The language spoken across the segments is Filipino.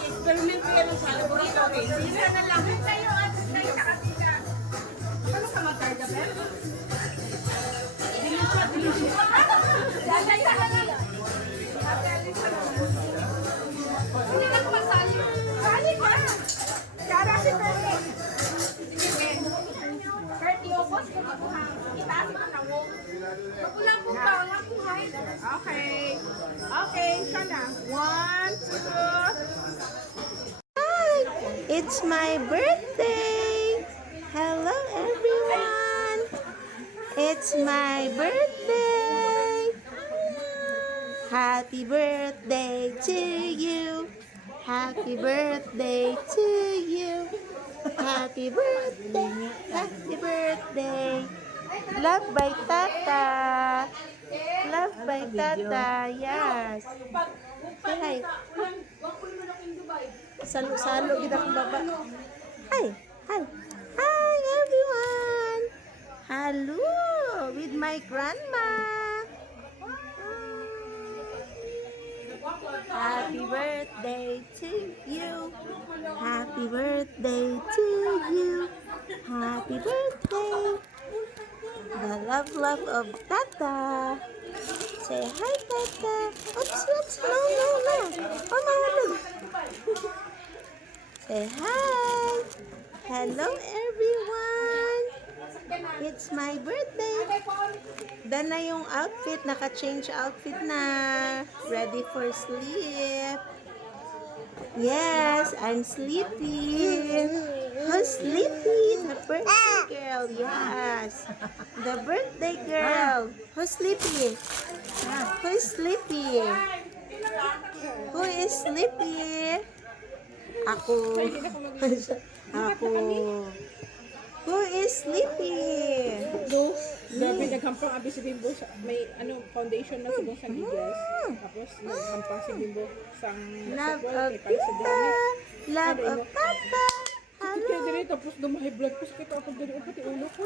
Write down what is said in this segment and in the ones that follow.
Experiment ko yan sa laboratory. Sisa na lang. Tayo at tayo nakakita. Ano ka mag-targa, Ben? Dilisya, dilisya. Lalay ka lang. Hindi na ko masali. Sali ka. Kara si Bertie. Sige, Ben. Bertie, obos ko mabuhang. Itaas mo na mo. Wala po ba? Wala po hay. Okay. Okay, siya na. 1, 2. It's my birthday! Hello everyone! It's my birthday! Happy birthday to you! Happy birthday to you! Happy birthday! Happy birthday! Love by Tata! Love by Tata! Yes! Say hi! Salo-salo kita kong baba. Hi! Hi! Hi everyone! Hello! With my grandma! Happy birthday to you! Happy birthday to you! Happy birthday! The love of Tata! Say hi, Tata! Oops, oops! No, no, no! Oh, mahulog! Say hi! Hello everyone! It's my birthday! Dan na yung outfit. Naka-change outfit na. Ready for sleep. Yes, I'm sleeping. Who's sleepy? The birthday girl. Yes. The birthday girl. Who's sleepy? Who's sleepy? Who is sleepy? Ako. Ako. Who is sleepy? Grabe, naghampang abi si Bimbo. May foundation na subong sa ligas. Tapos naghampang si Bimbo sang Love of Tita. Love of Papa. Hello. Kaya dire, tapos dumahay blood ko. Sakit ako dire. O pati ulo ko.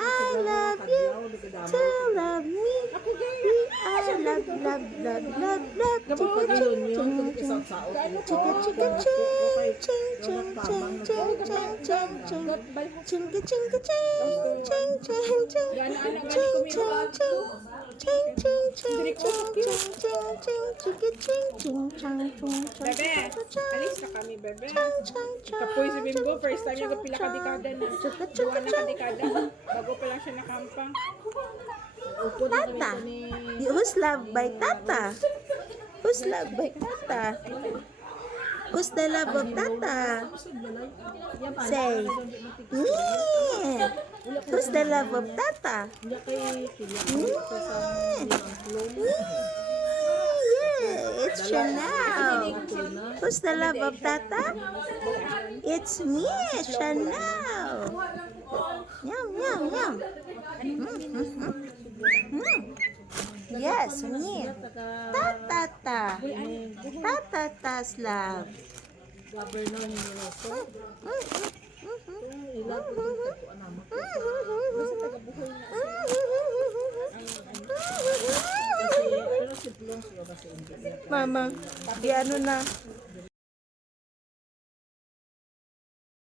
I love you to love me. I love, love, love, love, love. Chika, ching, ching, ching. Chika, chika, ching, ching, ching, ching, ching, ching, ching, ching. Chinga, chinga, ching, ching, ching, ching. Ching, ching, ching. Ching, ching, ching, ching, ching, ching, ching. Chika, ching, ching, ching, ching, ching. Bebe, alis na kami, bebe. Ching, ching, ching. Kapoy si Bimbo, first time niya pila kadekada na. Duwa na kadekada. Bago pa lang siya nakampang. Tata. Who's loved by Tata? Who's loved by Tata? Who's the love of Tata? Say, me. Who's the love of Tata? Me. Yeah, it's Chanel. Who's the love of Tata? It's me, Chanel. Yum, yum, yum. Yes, me. Ta-ta-ta. Ta-ta-ta's love. Mama, di ano na.